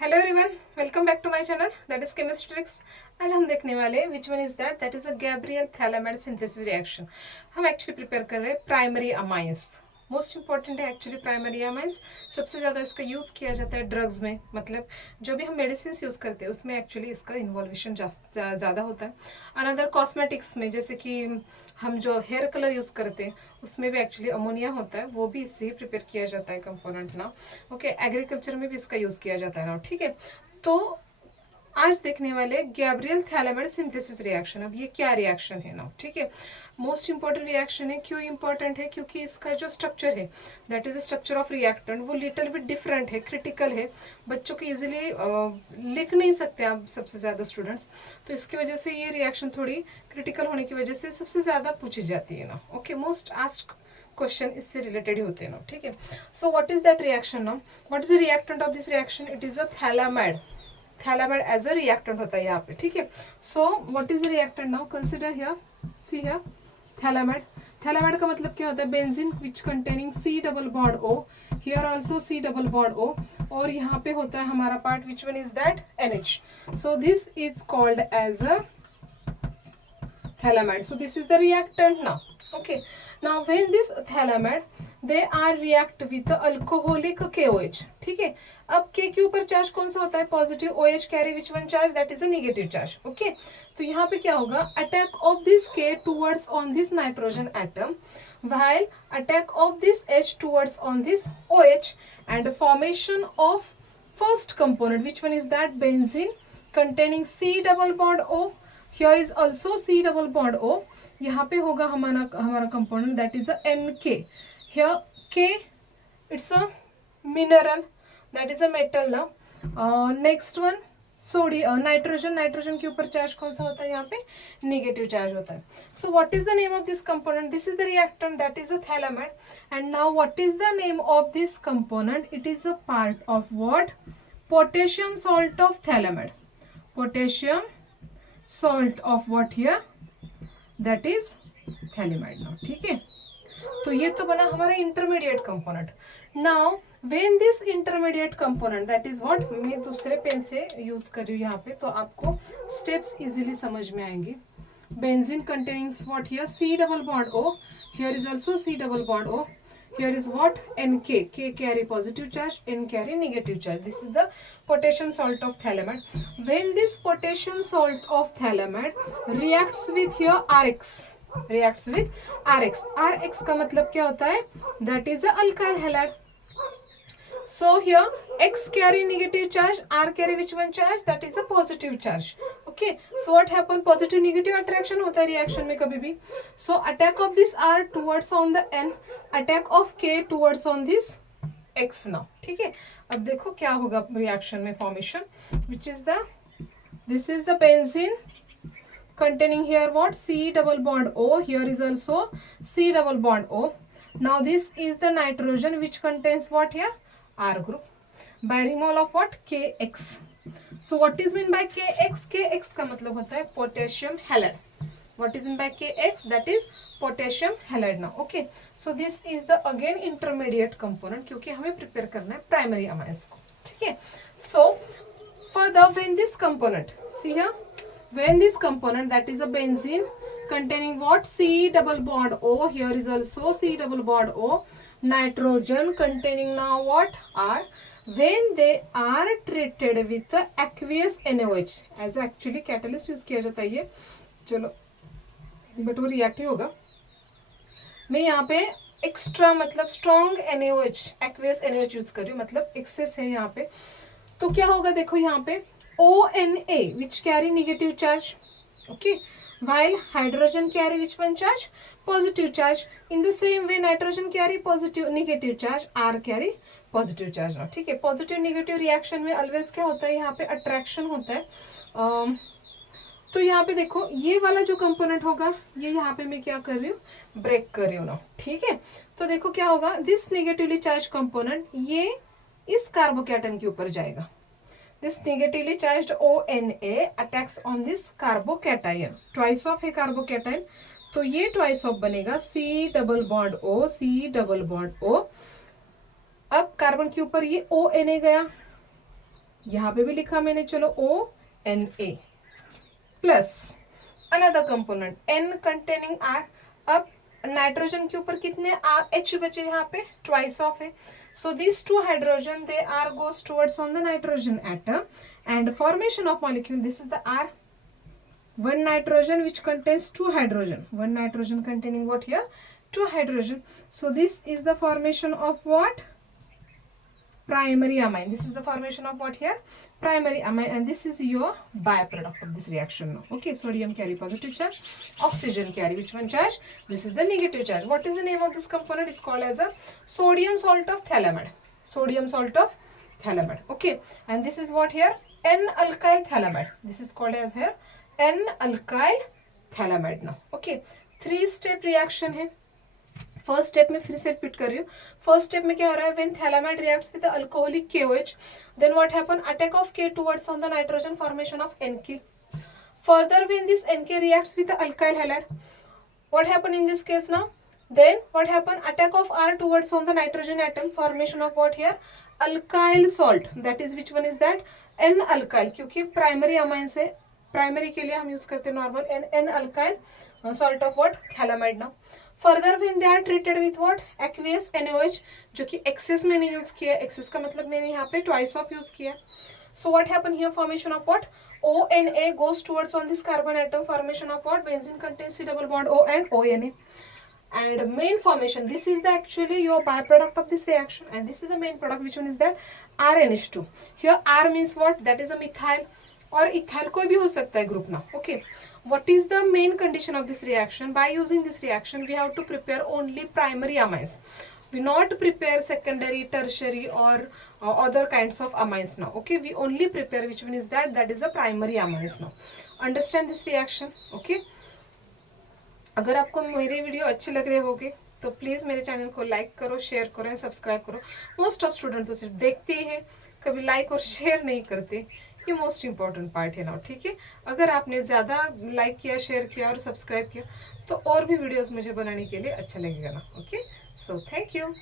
Hello everyone, welcome back to my channel that is chemistry tricks. आज हम देखने वाले which one is that is a Gabriel phthalimide synthesis reaction. हम actually prepare कर रहे हैं प्राइमरी अमाइंस। मोस्ट इंपॉर्टेंट है एक्चुअली प्राइमरी अमाइंस। सबसे ज़्यादा इसका यूज़ किया जाता है ड्रग्स में, मतलब जो भी हम मेडिसिन यूज़ करते हैं उसमें एक्चुअली इसका इन्वॉल्वेशन ज़्यादा होता है। अनदर कॉस्मेटिक्स में, जैसे कि हम जो हेयर कलर यूज़ करते हैं उसमें भी एक्चुअली अमोनिया होता है, वो भी इससे ही प्रिपेयर किया जाता है कंपोनेंट ना। ओके, एग्रीकल्चर में भी इसका यूज़ किया जाता है ना। ठीक है, तो आज देखने वाले गैब्रियल थैलामाइड सिंथेसिस रिएक्शन। अब ये क्या रिएक्शन है ना, ठीक है। मोस्ट इंपॉर्टेंट रिएक्शन है। क्यों इंपॉर्टेंट है? क्योंकि इसका जो स्ट्रक्चर है that is structure of reactant वो लिटिल बिट डिफरेंट है, क्रिटिकल है। बच्चों को इजीली लिख नहीं सकते आप सबसे ज़्यादा स्टूडेंट्स, तो इसकी वजह से ये रिएक्शन थोड़ी क्रिटिकल होने की वजह से सबसे ज़्यादा पूछी जाती है ना। ओके, मोस्ट आस्क्ड क्वेश्चन इससे रिलेटेड ही होते हैं ना। ठीक है, so what is that reaction ना? What is the reactant of this reaction? It is a phthalimide. Phthalimide as a reactant होता है यहाँ पे। ठीक है, so what is the reactant now? Consider here, see here, phthalimide. Phthalimide का मतलब क्या होता है? Benzene which containing C double bond O, here also C double bond O, और यहाँ पे होता है हमारा part which one is that? NH। So this is called as a thalamide. So this is the reactant now. Okay, now when this thalamide they are react with the alcoholic KOH. ठीक है, अब K के ऊपर charge कौन सा होता है? Positive. OH carry which one charge? That is a negative charge. Okay, तो यहाँ पे क्या होगा? Attack of this K towards on this nitrogen atom, while attack of this H towards on this OH, and formation of first component, which one is that? Benzene containing C double bond O. Here is also C double bond O. यहाँ पे होगा हमारा component that is a NK. Here K it's a mineral, that is a metal ना. Next one nitrogen. Nitrogen के ऊपर charge कौन सा होता है? यहाँ पे नेगेटिव चार्ज होता है. So what is the name of this component? This is the reactant that is a phthalimide. And now what is the name of this component? It is a part of what? Potassium salt of phthalimide. Potassium salt of what here? That is phthalimide ना. ठीक है, तो ये तो बना हमारा intermediate component. Now when this intermediate component that is what, मैं दूसरे पेन से यूज कर रही हूँ यहाँ पे, तो आपको स्टेप्स इजीली समझ में आएंगे. Benzene containing what here? C double bond O. Here is also C double bond O. Here is what? NK. K carry positive charge, N carry negative charge. This is the potassium salt of thalamide. When this potassium salt of thalamide reacts with here RX, reacts with RX. RX का मतलब क्या होता है? That is a alkyl halide. So here X carry negative charge, R carry which one charge? That is a positive charge. Okay, so what happen? Positive negative attraction होता है reaction में कभी भी. So attack of this R towards on the N, attack of K towards on this X now. ठीक है, अब देखो क्या होगा रिएक्शन में formation, which is the, this is the benzene containing here what? C double bond O. Here is also C double bond O. Now this is the nitrogen which contains what here? R group. Barimol of what? KX. So what is mean by KX? KX का मतलब होता है potassium halide. What is mean by KX? That is potassium halide now. Okay. So this is the again intermediate component, क्योंकि हमें prepare करना है primary amines को. ठीक है. So further when this component, see here, when this component that is a benzene containing what? C double bond O. Here is also C double bond O. Nitrogen containing now what? R. When they are treated with aqueous NaOH, as actually catalyst use किया जाता है ये, चलो but वो reactive होगा. मैं यहाँ पे एक्स्ट्रा मतलब strong NaOH, aqueous NaOH use कर रही हूँ, मतलब एक्सेस है यहाँ पे. तो क्या होगा देखो यहाँ पे ONA which carry negative charge. Okay, while hydrogen carry which one charge? Positive charge. In the same way nitrogen carry positive negative charge, R carry positive charge ना. ठीक है, पॉजिटिव नेगेटिव रिएक्शन में ऑलवेज क्या होता है? यहाँ पे attraction होता है. तो यहाँ पे देखो ये वाला जो कंपोनेंट होगा ये यहाँ पे मैं क्या कर रही हूँ? ब्रेक कर रही हूँ ना. ठीक है, तो देखो क्या होगा? दिस नेगेटिवली चार्ज कंपोनेंट ये इस कार्बोकैटन के ऊपर जाएगा. This negatively charged ONA attacks on this carbocation. Twice of है carbocation, तो ये twice of बनेगा C double bond O, C double bond O. अब कार्बन के ऊपर ये ONA गया, यहाँ पे भी लिखा मैंने, चलो ONA plus another component N containing R। अब नाइट्रोजन के ऊपर कितने H बचे यहाँ पे, ट्वाइस ऑफ है। So these two hydrogen they are goes towards on the nitrogen atom and formation of molecule, this is the R, one nitrogen which contains two hydrogen, one nitrogen containing what here, two hydrogen. So this is the formation of what, primary amine. This is the formation of what here, primary amine, and this is your byproduct of this reaction now. Okay, sodium carry positive charge, oxygen carry which one charge, this is the negative charge. What is the name of this component, it's called as a sodium salt of phthalimide, sodium salt of phthalimide. Okay, and this is what here, N-alkyl phthalimide, this is called as here N-alkyl phthalimide now. Okay, 3-step reaction है। First step में फिर से repeat कर रही हूँ, first step में क्या हो रहा है, when phthalimide reacts with alcoholic KOH, then what happen, attack of K towards on the nitrogen, formation of NK। Further when this NK reacts with alkyl halide, what happen in this case now, then what happen, attack of R towards on the nitrogen atom, formation of what here, alkyl salt, that is which one is that, N alkyl, क्योंकि primary amine से primary के लिए हम use करते हैं normal N alkyl salt of what, phthalimide now. Further when they are treated with what, aqueous NaOH, जो कि access मैंने यूज किया, एक्सेस का मतलब मैंने यहाँ पे ट्वाइस ऑफ यूज किया। So what happen here, formation of what, ONA goes towards on this carbon atom, formation of what, benzene contains C double bond O and ONA, and main formation, this is the actually your byproduct of this reaction, and this is the main product, which one is that, RNH2। here R means what, that is a methyl और ethyl कोई भी हो सकता है group ना। Okay, what is the main condition of this reaction, by using this reaction we have to prepare only primary amines, we not prepare secondary, tertiary or other kinds of amines now. Okay, we only prepare which one is that, that is a primary amines now. Understand this reaction? Okay, अगर आपको मेरे video अच्छे लग रहे होंगे तो please मेरे channel को लाइक करो, शेयर करो एंड सब्सक्राइब करो। मोस्ट ऑफ स्टूडेंट तो सिर्फ देखते ही हैं, कभी लाइक और शेयर नहीं करते, ये मोस्ट इंपॉर्टेंट पार्ट है ना। ठीक है, अगर आपने ज़्यादा लाइक किया, शेयर किया और सब्सक्राइब किया तो और भी वीडियोस मुझे बनाने के लिए अच्छा लगेगा ना। Okay, so thank you.